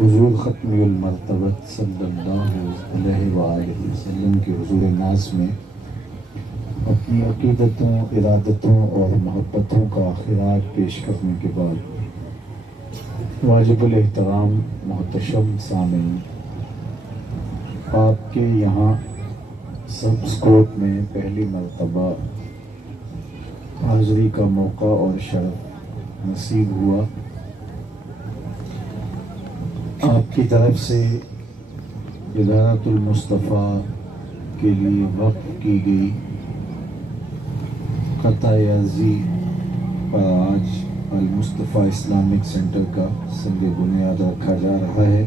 حضور ختم المرتبت صلی اللہ علیہ وآلہ وسلم کے حضور ناز میں اپنی عقیدتوں، ارادتوں اور محبتوں کا خراج پیش کرنے کے بعد واجب الاحترام محتشم سامعین، آپ کے یہاں سبز کوٹ میں پہلی مرتبہ حاضری کا موقع اور شرف نصیب ہوا۔ آپ کی طرف سے ادارۃ المصطفیٰ کے لیے وقف کی گئی قطع عرضی پر آج المصطفیٰ اسلامک سینٹر کا سنگ بنیاد رکھا جا رہا ہے۔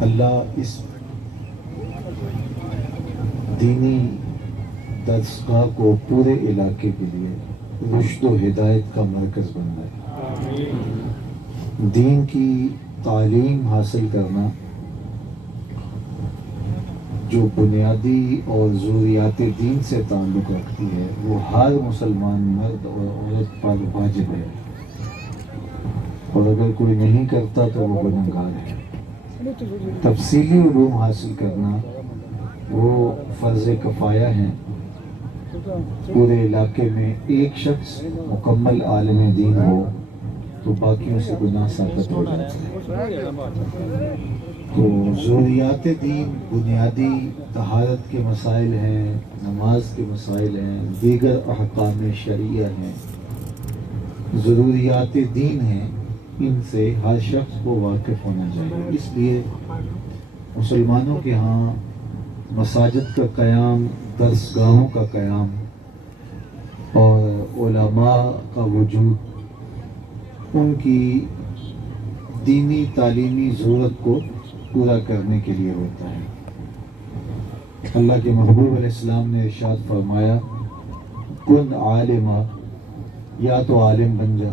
اللہ اس دینی درسگاہ کو پورے علاقے کے لیے رشد و ہدایت کا مرکز بنائے۔ دین کی تعلیم حاصل کرنا جو بنیادی اور ضروریات دین سے تعلق رکھتی ہے، وہ ہر مسلمان مرد اور عورت پر واجب ہے، اور اگر کوئی نہیں کرتا تو وہ گنہگار ہے۔ تفصیلی علوم حاصل کرنا وہ فرض کفایہ ہیں۔ پورے علاقے میں ایک شخص مکمل عالم دین ہو تو باقیوں سے گناہ ثابت ہو جاتا ہے۔ تو ضروریات دین بنیادی طہارت کے مسائل ہیں، نماز کے مسائل ہیں، دیگر احکام شرعیہ ہیں، ضروریات دین ہیں، ان سے ہر شخص کو واقف ہونا چاہیے۔ اس لیے مسلمانوں کے ہاں مساجد کا قیام، درسگاہوں کا قیام اور علماء کا وجود ان کی دینی تعلیمی ضرورت کو پورا کرنے کے لیے ہوتا ہے۔ اللہ کے محبوب علیہ السلام نے ارشاد فرمایا، کن عالما، یا تو عالم بن جا،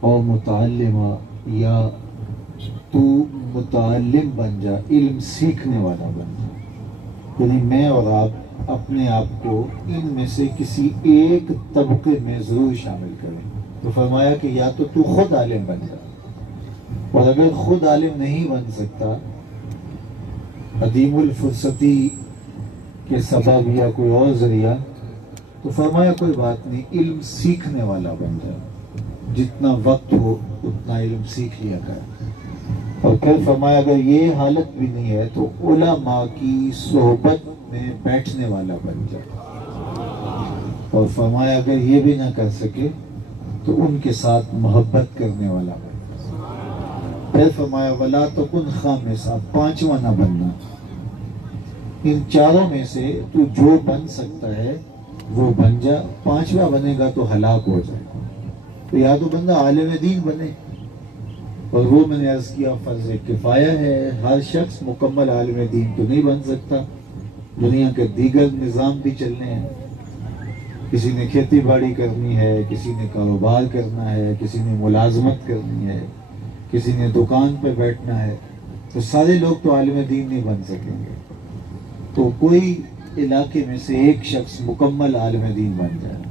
اور متعلما، یا تو متعلم بن جا، علم سیکھنے والا بن جا۔ یعنی میں اور آپ اپنے آپ کو ان میں سے کسی ایک طبقے میں ضرور شامل کریں۔ تو فرمایا کہ یا تو خود عالم بن جا، اور اگر خود عالم نہیں بن سکتا، عدیم الفرصتی کے سبب یا کوئی اور ذریعہ، تو فرمایا کوئی بات نہیں، علم سیکھنے والا بن جا، جتنا وقت ہو اتنا علم سیکھ لیا کر۔ اور پھر فرمایا اگر یہ حالت بھی نہیں ہے تو علماء کی صحبت میں بیٹھنے والا بن جا، اور فرمایا اگر یہ بھی نہ کر سکے تو ان کے ساتھ محبت کرنے والا بن جا۔ پھر فرمایا ولا تکن خامسا، پانچواں نہ بننا۔ ان چاروں میں سے تو جو بن سکتا ہے وہ بن جا، پانچواں بنے گا تو ہلاک ہو جائے گا۔ تو یا تو بندہ عالم دین بنے، اور وہ میں نے عرض کیا فرض کفایہ ہے، ہر شخص مکمل عالم دین تو نہیں بن سکتا، دنیا کے دیگر نظام بھی چلنے ہیں، کسی نے کھیتی باڑی کرنی ہے، کسی نے کاروبار کرنا ہے، کسی نے ملازمت کرنی ہے، کسی نے دکان پہ بیٹھنا ہے، تو سارے لوگ تو عالم دین نہیں بن سکیں گے۔ تو کوئی علاقے میں سے ایک شخص مکمل عالم دین بن جائے،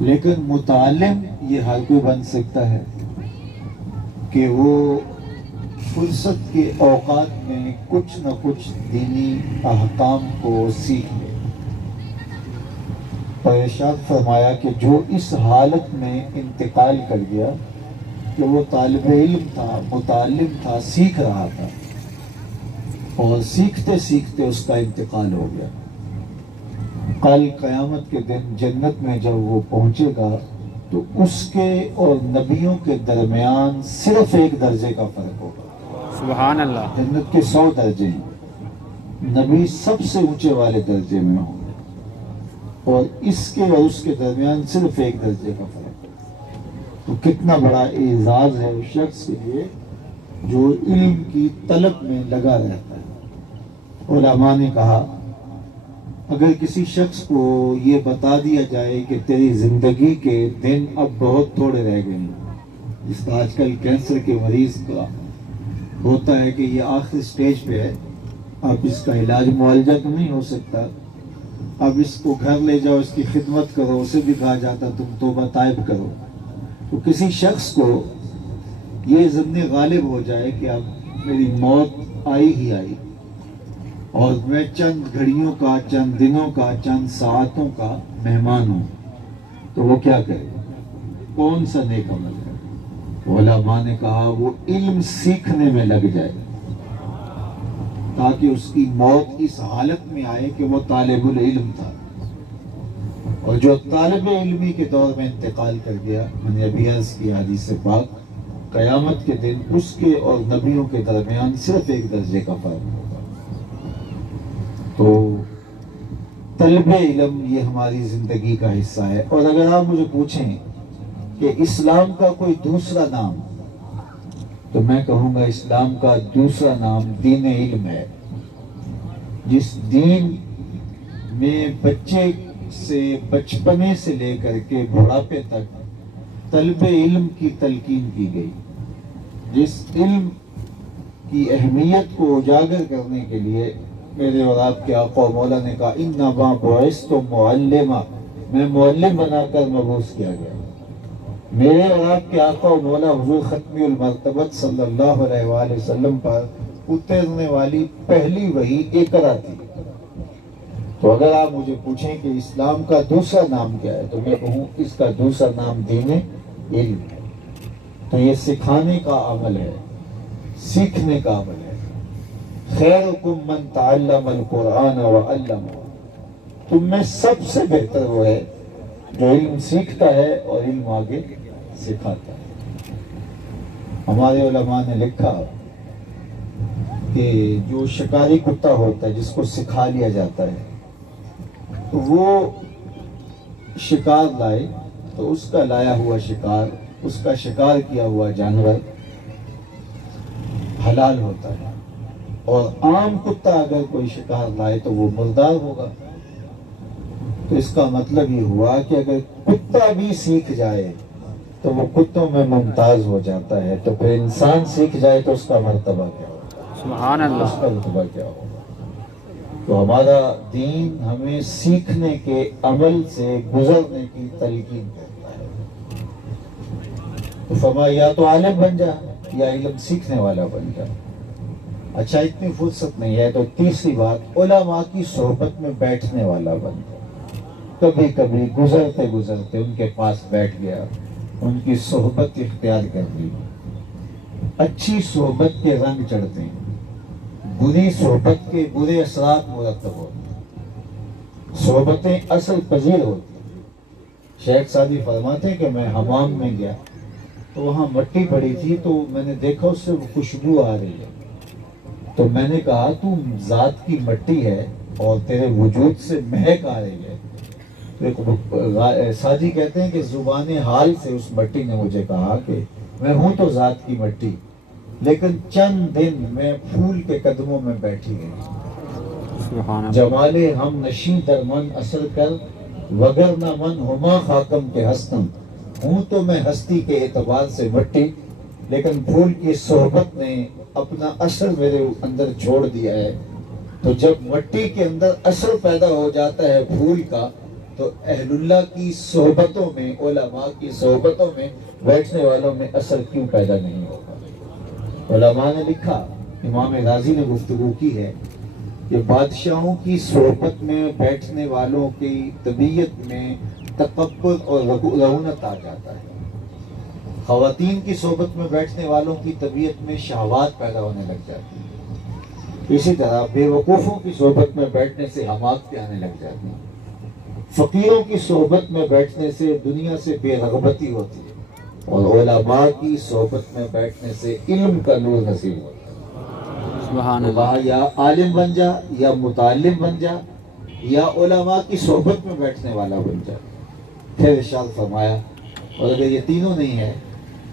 لیکن متعلم یہ ہر کوئی بن سکتا ہے کہ وہ فرصت کے اوقات میں کچھ نہ کچھ دینی احکام کو سیکھ لے۔ اور ارشاد فرمایا کہ جو اس حالت میں انتقال کر گیا کہ وہ طالب علم تھا، متعلم تھا، سیکھ رہا تھا، اور سیکھتے سیکھتے اس کا انتقال ہو گیا، کل قیامت کے دن جنت میں جب وہ پہنچے گا تو اس کے اور نبیوں کے درمیان صرف ایک درجے کا فرق ہوگا۔ سبحان اللہ۔ جنت کے 100 درجے ہیں، نبی سب سے اونچے والے درجے میں ہوں، اور اس کے اور اس کے درمیان صرف ایک درجے کا فرق ہے۔ تو کتنا بڑا اعزاز ہے اس شخص کے لیے جو علم کی طلب میں لگا رہتا ہے۔ علماء نے کہا اگر کسی شخص کو یہ بتا دیا جائے کہ تیری زندگی کے دن اب بہت تھوڑے رہ گئے ہیں، جس کا آج کل کینسر کے مریض کا ہوتا ہے کہ یہ آخری سٹیج پہ ہے، اب اس کا علاج معالجہ تو نہیں ہو سکتا، اب اس کو گھر لے جاؤ، اس کی خدمت کرو، اسے بھی کہا جاتا تم توبہ طائب کرو۔ تو کسی شخص کو یہ ضمن غالب ہو جائے کہ اب میری موت آئی ہی آئی اور میں چند گھڑیوں کا، چند دنوں کا، چند ساعتوں کا مہمان ہوں، تو وہ کیا کرے؟ کون سا نیک عمل ہے؟ علماء نے کہا وہ علم سیکھنے میں لگ جائے تاکہ اس کی موت اس حالت میں آئے کہ وہ طالب العلم تھا، اور جو طالب علمی کے دور میں انتقال کر گیا، میں نے ابھی عرض کیا حدیث پاک، قیامت کے دن اس کے اور نبیوں کے درمیان صرف ایک درجے کا فرق ہوگا۔ تو طلب علم یہ ہماری زندگی کا حصہ ہے۔ اور اگر آپ مجھے پوچھیں کہ اسلام کا کوئی دوسرا نام، تو میں کہوں گا اسلام کا دوسرا نام دین علم ہے۔ جس دین میں بچے سے، بچپنے سے لے کر کے بڑھاپے تک طلب علم کی تلقین کی گئی، جس علم کی اہمیت کو اجاگر کرنے کے لیے میرے اور آپ کے آقا و مولا نے کہا انما بعثت معلما، میں معلم بنا کر مبعوث کیا گیا۔ میرے اور آپ کے آقا و مولا حضور ختمی المرتبت صلی اللہ علیہ وآلہ وسلم پر اترنے والی پہلی وحی اقرا تھی۔ تو اگر آپ مجھے پوچھیں کہ اسلام کا دوسرا نام کیا ہے، تو میں کہوں اس کا دوسرا نام دین علم ہے۔ تو یہ سکھانے کا عمل ہے، سیکھنے کا عمل ہے۔ خیرکم من تعلم القرآن وعلمہ، تم میں سب سے بہتر وہ ہے جو علم سیکھتا ہے اور علم آگے سکھاتا ہے۔ ہمارے علماء نے لکھا کہ جو شکاری کتا ہوتا ہے جس کو سکھا لیا جاتا ہے، تو وہ شکار لائے تو اس کا لایا ہوا شکار، اس کا شکار کیا ہوا جانور حلال ہوتا ہے، اور عام کتا اگر کوئی شکار لائے تو وہ مردار ہوگا۔ تو اس کا مطلب یہ ہوا کہ اگر کتا بھی سیکھ جائے تو وہ کتوں میں ممتاز ہو جاتا ہے، تو پھر انسان سیکھ جائے تو اس کا مرتبہ کیا ہوگا؟ سبحان اللہ، اس کا مرتبہ کیا ہوگا؟ تو ہمارا دین ہمیں سیکھنے کے عمل سے گزرنے کی تلقین کرتا ہے۔ تو فرمایا یا تو عالم بن جا یا علم سیکھنے والا بن جا۔ اچھا اتنی فرصت نہیں ہے تو تیسری بات، علماء کی صحبت میں بیٹھنے والا بن جا۔ کبھی کبھی گزرتے گزرتے ان کے پاس بیٹھ گیا، ان کی صحبت اختیار کر لی۔ اچھی صحبت کے رنگ چڑھتے ہیں، بری صحبت کے برے اثرات مرتب ہوتے ہیں۔ صحبتیں اثر پذیر ہوتی ہیں۔ شیخ سعدی فرماتے ہیں کہ میں حمام میں گیا تو وہاں مٹی پڑی تھی، تو میں نے دیکھا اس سے خوشبو آ رہی ہے، تو میں نے کہا تو ذات کی مٹی ہے اور تیرے وجود سے مہک آ رہی ہے۔ سعدی کہتے ہیں کہ زبان حال سے اس مٹی نے مجھے کہا کہ میں ہوں تو ذات کی مٹی، لیکن چند دن میں پھول کے قدموں میں بیٹھی گئی۔ جمالے ہم نشیں در من اثر کر، وگر نہ من ہما خاکم کے ہستم، ہوں تو میں ہستی کے اعتبار سے مٹی، لیکن پھول کی صحبت نے اپنا اثر میرے اندر چھوڑ دیا ہے۔ تو جب مٹی کے اندر اثر پیدا ہو جاتا ہے پھول کا، تو اہل اللہ کی صحبتوں میں، علماء کی صحبتوں میں بیٹھنے والوں میں اثر کیوں پیدا نہیں ہوگا؟ علماء نے لکھا، امام راضی نے گفتگو کی ہے کہ بادشاہوں کی صحبت میں بیٹھنے والوں کی طبیعت میں تکبر اور رعونت آ جاتا ہے، خواتین کی صحبت میں بیٹھنے والوں کی طبیعت میں شہوات پیدا ہونے لگ جاتی ہے، اسی طرح بے وقوفوں کی صحبت میں بیٹھنے سے حماقتیں آنے لگ جاتی ہیں، فقیروں کی صحبت میں بیٹھنے سے دنیا سے بے رغبتی ہوتی ہے، اور علماء کی صحبت میں بیٹھنے سے علم کا نور نصیب ہوتا ہے۔ سبحان اللہ، یا عالم بن جا یا متعلم بن جا یا علماء کی صحبت میں بیٹھنے والا بن جا۔ پھر ارشاد فرمایا، اور اگر یہ تینوں نہیں ہے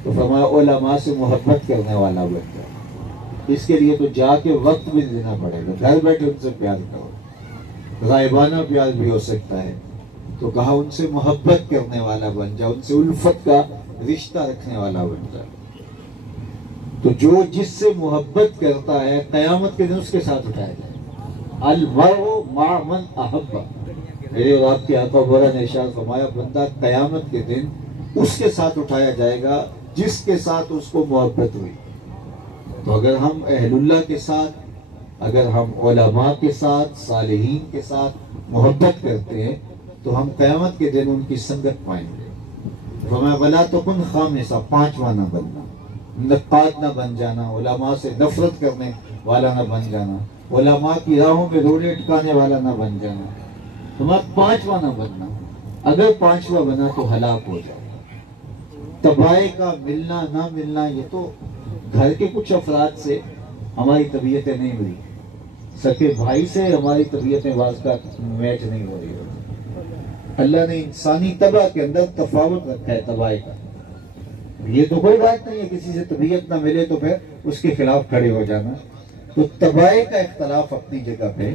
تو فرمایا علماء سے محبت کرنے والا بن جا۔ اس کے لیے تو جا کے وقت بھی دینا پڑے گا، گھر بیٹھے ان سے پیار کرو، غائبانہ پیار بھی ہو سکتا ہے، تو کہا ان سے محبت کرنے والا بن جا، ان سے الفت کا رشتہ رکھنے والا بن جا۔ تو جو جس سے محبت کرتا ہے قیامت کے دن اس کے ساتھ اٹھایا جائے۔ المرء مع من احب، میرے اور آپ کے آقا مولا نے ارشاد فرمایا بندہ قیامت کے دن اس کے ساتھ اٹھایا جائے گا جس کے ساتھ اس کو محبت ہوئی. تو اگر ہم اہل اللہ کے ساتھ، اگر ہم علماء کے ساتھ، صالحین کے ساتھ محبت کرتے ہیں تو ہم قیامت کے دن ان کی سنگت پائیں گے. فرمایا وَلَا تَكُنْ خَامِسًا، پانچواں نہ بننا، نقاد نہ بن جانا، علماء سے نفرت کرنے والا نہ بن جانا، علماء کی راہوں میں روڑے اٹکانے والا نہ بن جانا. فرمایا پانچواں نہ بننا، اگر پانچواں بنا تو ہلاک ہو جائے. تباہی کا ملنا نہ ملنا، یہ تو گھر کے کچھ افراد سے ہماری طبیعتیں نہیں ملی، سکے بھائی سے ہماری طبیعتیں بعض کا میچ نہیں ہو رہی ہوتی. اللہ نے انسانی طبع کے اندر تفاوت رکھا ہے تباہی کا. یہ تو کوئی بات نہیں ہے کسی سے طبیعت نہ ملے تو پھر اس کے خلاف کھڑے ہو جانا. تو تباہی کا اختلاف اپنی جگہ پہ،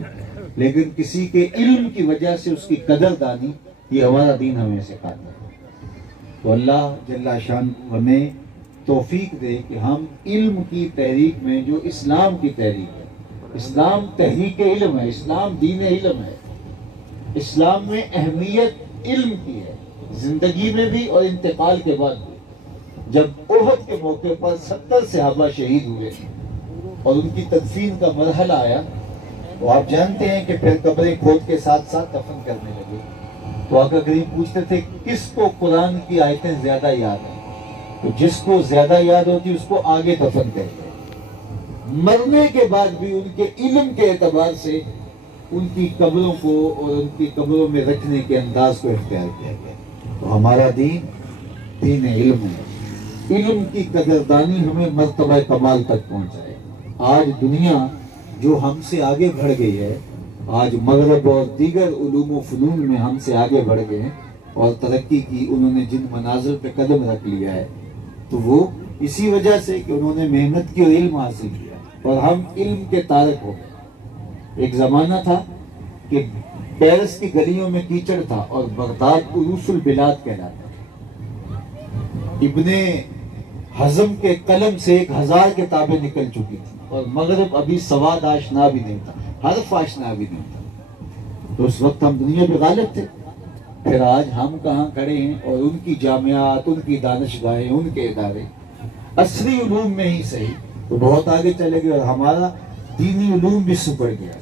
لیکن کسی کے علم کی وجہ سے اس کی قدر دانی، یہ ہمارا دین ہمیں سکھاتا ہے. تو اللہ جل شان ہمیں توفیق دے کہ ہم علم کی تحریک میں، جو اسلام کی تحریک ہے، اسلام تحریک علم ہے، اسلام دین علم ہے، اسلام میں اہمیت علم کی ہے، زندگی میں بھی اور انتقال کے بعد بھی. جب احد کے موقع پر 70 صحابہ شہید ہوئے اور ان کی تدفین کا مرحلہ آیا تو آپ جانتے ہیں کہ پھر قبریں کھود کے ساتھ ساتھ دفن کرنے لگے. تو آقا کریم پوچھتے تھے کس کو قرآن کی آیتیں زیادہ یاد ہیں؟ تو جس کو زیادہ یاد ہوتی اس کو آگے دفن کرتے ہیں. مرنے کے بعد بھی ان کے علم کے اعتبار سے ان کی قبروں کو اور ان کی قبروں میں رکھنے کے انداز کو اختیار کیا گیا. تو ہمارا دین دین علم ہے. علم کی قدردانی ہمیں مرتبہ کمال تک پہنچائے. آج دنیا جو ہم سے آگے بڑھ گئی ہے، آج مغرب اور دیگر علوم و فنون میں ہم سے آگے بڑھ گئے ہیں اور ترقی کی، انہوں نے جن مناظر پہ قدم رکھ لیا ہے تو وہ اسی وجہ سے کہ انہوں نے محنت کی اور علم حاصل کیا، اور ہم علم کے تارک ہو گئے. ایک زمانہ تھا کہ پیرس کی گلیوں میں کیچڑ تھا اور بغداد عروس البلاد کہلاتا. ابن حزم کے قلم سے 1000 کتابیں نکل چکی تھی اور مغرب ابھی سواد آشنا بھی نہیں تھا، حرف آشنا بھی نہیں تھا. تو اس وقت ہم دنیا پہ غالب تھے. پھر آج ہم کہاں کھڑے ہیں اور ان کی جامعات، ان کی دانشگاہیں، ان کے ادارے عصری علوم میں ہی صحیح تو بہت آگے چلے گئے اور ہمارا دینی علوم بھی سپڑ گیا.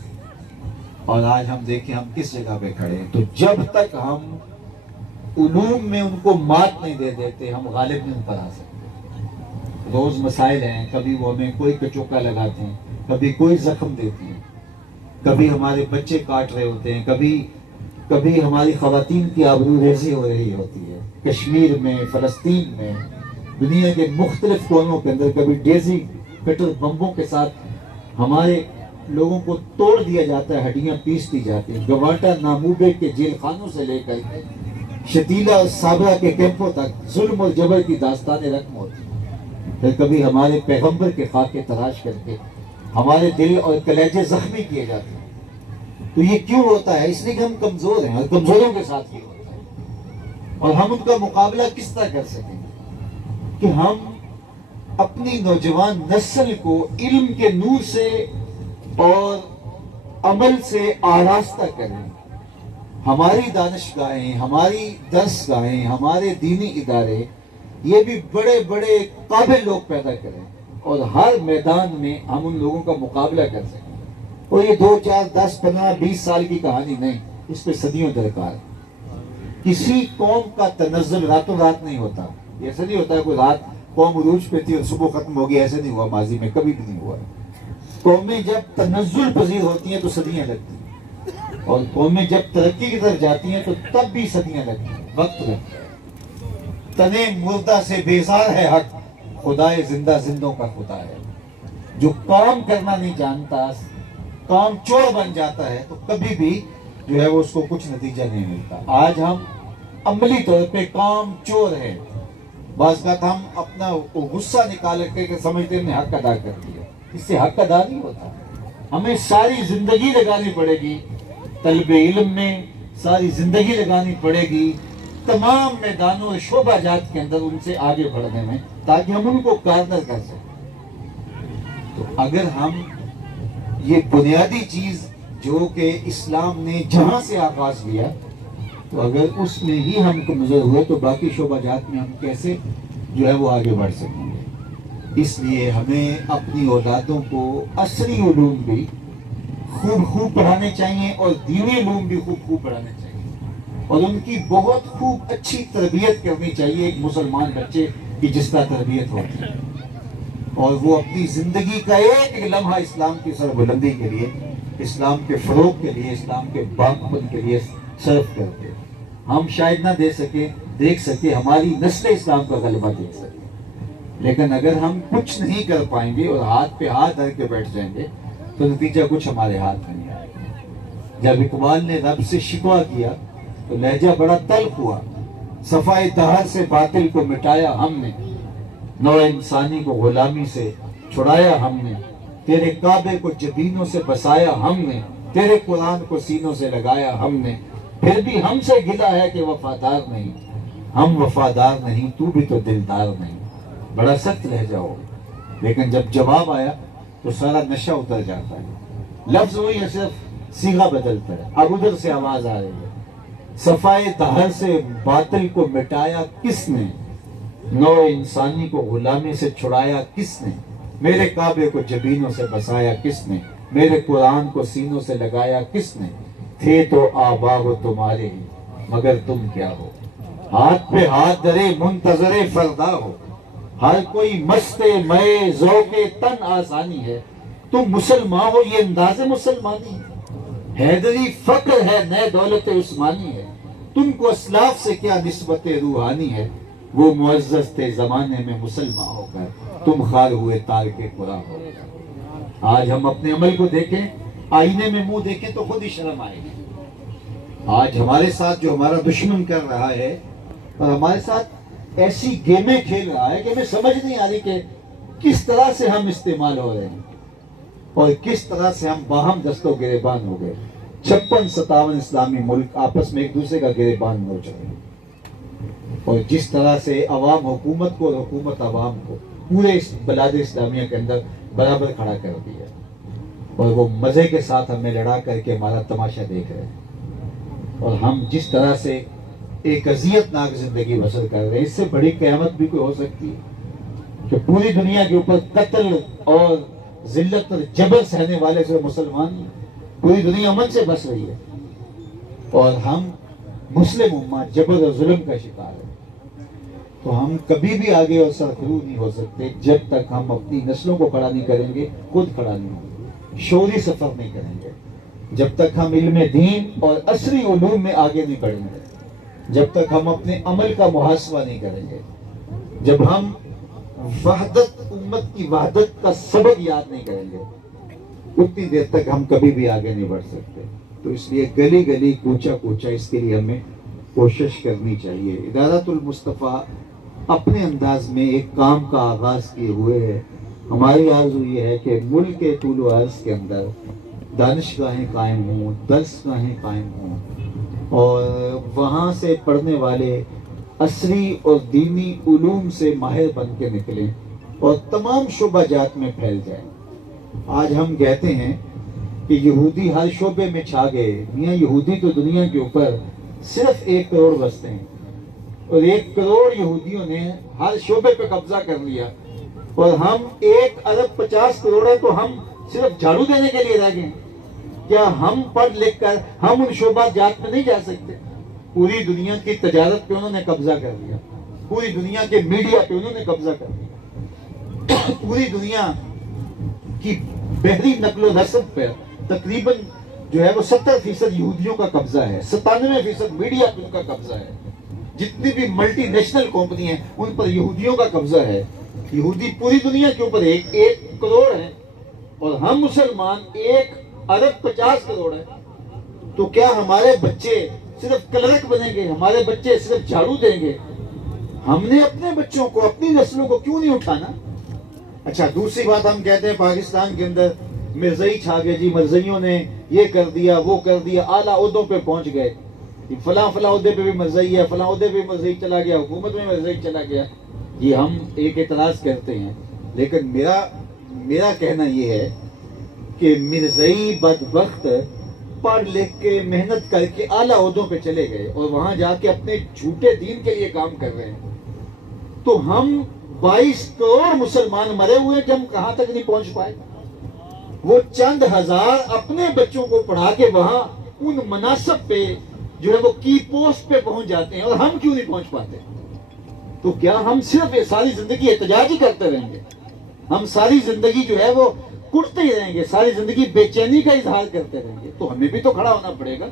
اور آج ہم دیکھیں ہم کس جگہ پہ کھڑے ہیں. تو جب تک ہم علوم میں ان کو مات نہیں دے دیتے ہم غالب نہیں پر آ سکتے. روز مسائل ہیں، کبھی وہ ہمیں کوئی کچوکا لگاتے ہیں، کبھی کوئی زخم دیتے ہیں، کبھی ہمارے بچے کاٹ رہے ہوتے ہیں، کبھی ہماری خواتین کی آبرو ریزی ہو رہی ہوتی ہے. کشمیر میں، فلسطین میں، دنیا کے مختلف کونوں کے اندر کبھی ڈیزی کٹر بمبوں کے ساتھ ہمارے لوگوں کو توڑ دیا جاتا ہے، ہڈیاں پیس دی جاتی ہیں. گواٹا ناموبے کے جیل خانوں سے لے کر شتیلا اور صابرہ کے کیمپوں تک ظلم اور جبر کی داستانیں رقم ہوتی ہیں. پھر کبھی ہمارے پیغمبر کے خاکے تراش کر کے ہمارے دل اور کلیجے زخمی کیے جاتے ہیں. تو یہ کیوں ہوتا ہے؟ اس لیے کہ ہم کمزور ہیں اور کمزوروں کے ساتھ یہ ہوتا ہے. اور ہم ان کا مقابلہ کس طرح کر سکیں کہ ہم اپنی نوجوان نسل کو علم کے نور سے اور عمل سے آراستہ کریں. ہماری دانشگاہیں، ہماری درسگاہیں، ہمارے دینی ادارے یہ بھی بڑے بڑے قابل لوگ پیدا کریں اور ہر میدان میں ہم ان لوگوں کا مقابلہ کر سکیں. اور یہ 2 4 10 15 20 سال کی کہانی نہیں، اس پہ صدیوں درکار ہے. کسی قوم کا تنزل راتوں رات نہیں ہوتا. ایسا نہیں ہوتا ہے کوئی رات قوم عروج پہ تھی اور صبح ختم ہو گئی، ایسے نہیں ہوا، ماضی میں کبھی بھی نہیں ہوا. قومیں جب تنزل پذیر ہوتی ہیں تو صدیاں لگتی ہیں، اور قومیں جب ترقی کی طرف جاتی ہیں تو تب بھی صدیاں لگتی ہیں، وقت لگتا ہے. تنے مردہ سے بیزار ہے حق، خدائے زندہ زندوں کا خدا ہے. جو کام کرنا نہیں جانتا، کام چور بن جاتا ہے تو کبھی بھی جو ہے وہ اس کو کچھ نتیجہ نہیں ملتا. آج ہم عملی طور پہ کام چور ہیں. بعض کا ہم اپنا غصہ نکال کے سمجھتے ہیں حق ادا کر دیا، اس سے حق ادا نہیں ہوتا. ہمیں ساری زندگی لگانی پڑے گی طلب علم میں، ساری زندگی لگانی پڑے گی تمام میدانوں اور شعبہ جات کے اندر ان سے آگے بڑھنے میں، تاکہ ہم ان کو کارگر کر سکیں. تو اگر ہم یہ بنیادی چیز جو کہ اسلام نے جہاں سے آغاز کیا، تو اگر اس میں ہی ہم کمزور ہوئے تو باقی شعبہ جات میں ہم کیسے جو ہے وہ آگے بڑھ سکیں گے۔ اس لیے ہمیں اپنی اولادوں کو عصری علوم بھی خوب پڑھانے چاہیے اور دینی علوم بھی خوب پڑھانے چاہیے، اور ان کی بہت خوب اچھی تربیت کرنی چاہیے ایک مسلمان بچے کی جس طرح تربیت ہوتی ہے، اور وہ اپنی زندگی کا ایک لمحہ اسلام کی سربلندی کے لیے، اسلام کے فروغ کے لیے، اسلام کے باغپن کے لیے صرف کرتے۔ ہم شاید نہ دیکھ سکے ہماری نسل اسلام کا غلبہ دیکھ سکے، لیکن اگر ہم کچھ نہیں کر پائیں گے اور ہاتھ پہ ہاتھ دھر کے بیٹھ جائیں گے تو نتیجہ کچھ ہمارے ہاتھ میں نہیں آئے گا۔ جب اقبال نے رب سے شکوہ کیا تو لہجہ بڑا تلخ ہوا، صفائے طہر سے باطل کو مٹایا ہم نے، نو انسانی کو غلامی سے چھڑایا ہم نے، تیرے کعبے کو جبینوں سے بسایا ہم نے، تیرے قرآن کو سینوں سے لگایا ہم نے، پھر بھی ہم سے گلا ہے کہ وفادار نہیں، ہم وفادار نہیں تو بھی تو دلدار نہیں۔ بڑا سخت لہجہ ہو، لیکن جب جواب آیا تو سارا نشہ اتر جاتا ہے، لفظ وہی ہے، صرف صیغہ بدلتا ہے۔ اب ادھر سے آواز آ رہی ہے، صفائے طہر سے باطل کو مٹایا کس نے، نو انسانی کو غلامی سے چھڑایا کس نے، میرے کعبے کو جبینوں سے بسایا کس نے، میرے قرآن کو سینوں سے لگایا کس نے، تھے تو آبا ہو تمہارے ہی مگر تم کیا ہو، ہاتھ پہ ہاتھ درے منتظر فردا ہو، ہر کوئی مست مئے ذوق تن آسانی ہے، تم مسلمان ہو یہ انداز مسلمانی ہے، حیدری فقر ہے نئے دولت عثمانی ہے، تم کو اسلاف سے کیا نسبت روحانی ہے، وہ معزز تھے زمانے میں مسلمان ہو کر، تم خار ہوئے تار کے قرآن ہو کر۔ آج ہم اپنے عمل کو دیکھیں، آئینے میں منہ دیکھیں تو خود ہی شرم آئے گی۔ آج ہمارے ساتھ جو ہمارا دشمن کر رہا ہے اور ہمارے ساتھ ایسی گیمیں کھیل رہا ہے کہ ہمیں سمجھ نہیں آ رہی کہ کس طرح سے ہم استعمال ہو رہے ہیں اور کس طرح سے ہم باہم دست و گریبان ہو گئے۔ 56-57 اسلامی ملک آپس میں ایک دوسرے کا گریبان نوچ رہے ہیں، اور جس طرح سے عوام حکومت کو اور حکومت عوام کو پورے اس بلاد اسلامیہ کے اندر برابر کھڑا کر دیا، اور وہ مزے کے ساتھ ہمیں لڑا کر کے ہمارا تماشا دیکھ رہے ہیں، اور ہم جس طرح سے ایک اذیت ناک زندگی بسر کر رہے ہیں، اس سے بڑی قیامت بھی کوئی ہو سکتی ہے کہ پوری دنیا کے اوپر قتل اور ذلت اور جبر سہنے والے سے مسلمان ہیں، پوری دنیا امن سے بس رہی ہے، اور ہم مسلم امت جبر اور ظلم کا شکار ہے۔ تو ہم کبھی بھی آگے اور سرخرو نہیں ہو سکتے جب تک ہم اپنی نسلوں کو کھڑا نہیں کریں گے، خود کھڑا نہیں ہوں گے، شعوری سفر نہیں کریں گے، جب تک ہم علم دین اور عصری علوم میں آگے نہیں بڑھیں گے، جب تک ہم اپنے عمل کا محاسبہ نہیں کریں گے، جب ہم وحدت امت کی وحدت کا سبق یاد نہیں کریں گے، اتنی دیر تک ہم کبھی بھی آگے نہیں بڑھ سکتے۔ تو اس لیے گلی گلی کوچا کوچا اس کے لیے ہمیں کوشش کرنی چاہیے۔ ادارۃ المصطفیٰ اپنے انداز میں ایک کام کا آغاز کیے ہوئے ہے۔ ہماری آرزو یہ ہے کہ ملک کے طول و عرض کے اندر دانشگاہیں قائم ہوں، درس گاہیں قائم ہوں، اور وہاں سے پڑھنے والے عصری اور دینی علوم سے ماہر بن کے نکلیں اور تمام شعبہ جات میں پھیل جائیں۔ آج ہم کہتے ہیں کہ یہودی ہر شعبے میں چھا گئے، میاں یہودی تو دنیا کے اوپر صرف 1 کروڑ بستے ہیں، اور 1 کروڑ یہودیوں نے ہر شعبے پہ قبضہ کر لیا، اور ہم 1 ارب 50 کروڑ ہے تو ہم صرف جھاڑو دینے کے لیے رہ گئے۔ کیا ہم پڑھ لکھ کر ہم ان شعبہ جات میں نہیں جا سکتے؟ پوری دنیا کی تجارت پہ انہوں نے قبضہ کر لیا، پوری دنیا کے میڈیا پہ انہوں نے قبضہ کر لیا، پوری دنیا کی بحری نقل و حرکت پہ تقریباً جو ہے وہ 70% یہودیوں کا قبضہ ہے، 97% میڈیا پہ ان کا قبضہ ہے، جتنی بھی ملٹی نیشنل کمپنی ہیں ان پر یہودیوں کا قبضہ ہے۔ یہودی پوری دنیا کے اوپر 1 کروڑ ہے، اور ہم مسلمان 1 ارب 50 کروڑ ہے۔ تو کیا ہمارے بچے صرف کلرک بنیں گے؟ ہمارے بچے صرف جھاڑو دیں گے؟ ہم نے اپنے بچوں کو، اپنی نسلوں کو کیوں نہیں اٹھانا؟ اچھا، دوسری بات ہم کہتے ہیں پاکستان کے اندر مرزائی چھا گئے، جی مرزائیوں نے یہ کر دیا وہ کر دیا، اعلیٰ عہدوں پہ پہنچ گئے، فلاں عہدے پہ بھی مرزائی ہے، فلاں عہدے پہ مرزائی چلا گیا، حکومت میں مرزائی چلا گیا۔ یہ ہم ایک اعتراض کرتے ہیں، لیکن میرا کہنا یہ ہے کہ مرزائی بدبخت پڑھ لکھ کے محنت کر کے اعلیٰ عہدوں پہ چلے گئے اور وہاں جا کے اپنے جھوٹے دین کے لیے کام کر رہے ہیں، تو ہم 22 کروڑ مسلمان مرے ہوئے ہیں کہ ہم کہاں تک نہیں پہنچ پائے. وہ چند ہزار اپنے بچوں کو پڑھا کے وہاں ان مناصب پہ جو ہے وہ کی پوسٹ پہ پہنچ جاتے ہیں, اور ہم کیوں نہیں پہنچ پاتے؟ تو کیا ہم صرف ساری زندگی احتجاج ہی کرتے رہیں گے؟ ہم ساری زندگی جو ہے وہ کٹتے ہی رہیں گے, ساری زندگی بے چینی کا اظہار کرتے رہیں گے؟ تو ہمیں بھی تو کھڑا ہونا پڑے گا,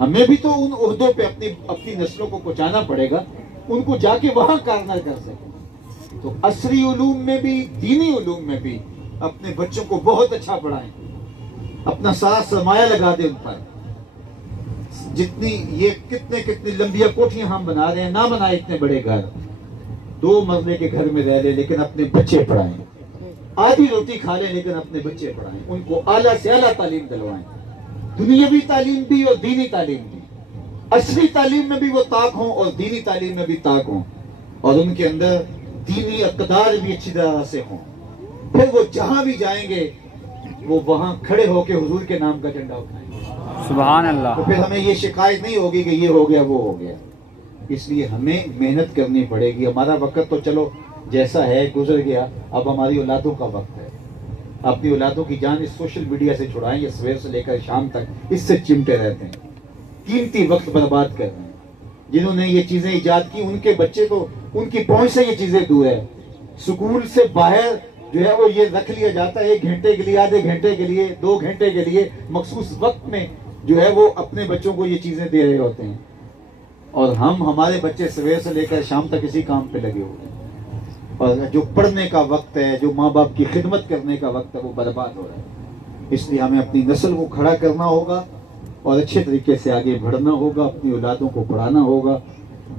ہمیں بھی تو ان عہدوں پہ اپنی نسلوں کو پہنچانا پڑے گا, ان کو جا کے وہاں کارنر کر سکیں. تو عصری علوم میں بھی, دینی علوم میں بھی اپنے بچوں کو بہت اچھا پڑھائیں, اپنا سارا سرمایہ لگا دیں ان پر. جتنی یہ کتنی لمبی کوٹھیاں ہم بنا رہے ہیں, نہ بنائے اتنے بڑے گھر, 2 مرلے کے گھر میں رہ لے لیکن اپنے بچے پڑھائیں, آدھی روٹی کھا لیں لیکن اپنے بچے پڑھائیں, ان کو اعلیٰ سے اعلیٰ تعلیم دلوائیں, دنیاوی تعلیم بھی اور دینی تعلیم بھی. عصری تعلیم میں بھی وہ طاق ہوں اور دینی تعلیم میں بھی طاق ہوں, اور ان کے اندر دینی اقدار بھی اچھی طرح سے ہوں. پھر وہ جہاں بھی جائیں گے وہ وہاں کھڑے ہو کے حضور کے نام کا جھنڈا اٹھائیں گے. سبحان اللہ. تو پھر ہمیں یہ شکایت نہیں ہوگی کہ یہ ہو گیا وہ ہو گیا. اس لیے ہمیں محنت کرنی پڑے گی. ہمارا وقت تو چلو جیسا ہے گزر گیا, اب ہماری اولادوں کا وقت ہے. اپنی اولادوں کی جان اس سوشل میڈیا سے چھڑائیں, یہ صبح سے لے کر شام تک اس سے چمٹے رہتے ہیں, قیمتی وقت برباد کر رہے ہیں. جنہوں نے یہ چیزیں ایجاد کی ان کے بچے تو ان کی پہنچ سے یہ چیزیں دور ہے. سکول سے باہر جو ہے وہ یہ رکھ لیا جاتا ہے 1 گھنٹے کے لیے, آدھے گھنٹے کے لیے, 2 گھنٹے کے لیے, مخصوص وقت میں جو ہے وہ اپنے بچوں کو یہ چیزیں دے رہے ہوتے ہیں, اور ہمارے بچے صبح سے لے کر شام تک اسی کام پہ لگے ہوئے ہیں. اور جو پڑھنے کا وقت ہے, جو ماں باپ کی خدمت کرنے کا وقت ہے, وہ برباد ہو رہا ہے. اس لیے ہمیں اپنی نسل کو کھڑا کرنا ہوگا اور اچھے طریقے سے آگے بڑھنا ہوگا, اپنی اولادوں کو پڑھانا ہوگا.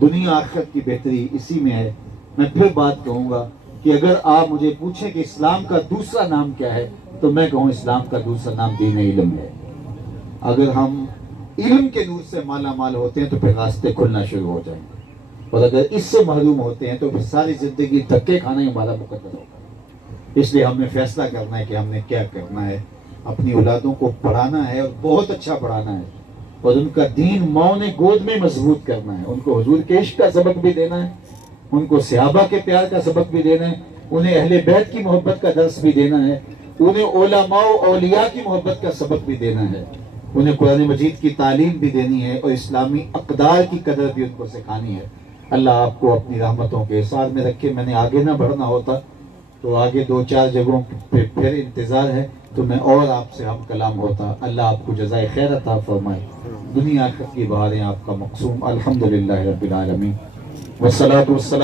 دنیا آخرت کی بہتری اسی میں ہے. میں پھر بات کہوں گا کہ اگر آپ مجھے پوچھیں کہ اسلام کا دوسرا نام کیا ہے, تو میں کہوں اسلام کا دوسرا نام دین علم ہے. اگر ہم علم کے نور سے مالا مال ہوتے ہیں تو پھر راستے کھلنا شروع ہو جائیں گے, اور اگر اس سے محروم ہوتے ہیں تو پھر ساری زندگی دھکے کھانا ہی ہمارا مقدر ہوگا. اس لیے ہمیں فیصلہ کرنا ہے کہ ہم نے کیا کرنا ہے. اپنی اولادوں کو پڑھانا ہے اور بہت اچھا پڑھانا ہے, اور ان کا دین ماؤں نے گود میں مضبوط کرنا ہے. ان کو حضور کے عشق کا سبق بھی دینا ہے, ان کو صحابہ کے پیار کا سبق بھی دینا ہے, انہیں اہل بیت کی محبت کا درس بھی دینا ہے, انہیں علماء و اولیاء کی محبت کا سبق بھی دینا ہے, انہیں قرآن مجید کی تعلیم بھی دینی ہے, اور اسلامی اقدار کی قدر بھی ان کو سکھانی ہے. اللہ آپ کو اپنی رحمتوں کے احسار میں رکھے. میں نے آگے نہ بڑھنا ہوتا تو آگے 2-4 جگہوں پہ پھر انتظار ہے, تو میں اور آپ سے ہم کلام ہوتا. اللہ آپ کو جزائے خیر عطا فرمائے. دنیا آخرت کی بہاریں آپ کا مقصوم. الحمدللہ رب العالمین والصلاۃ والسلام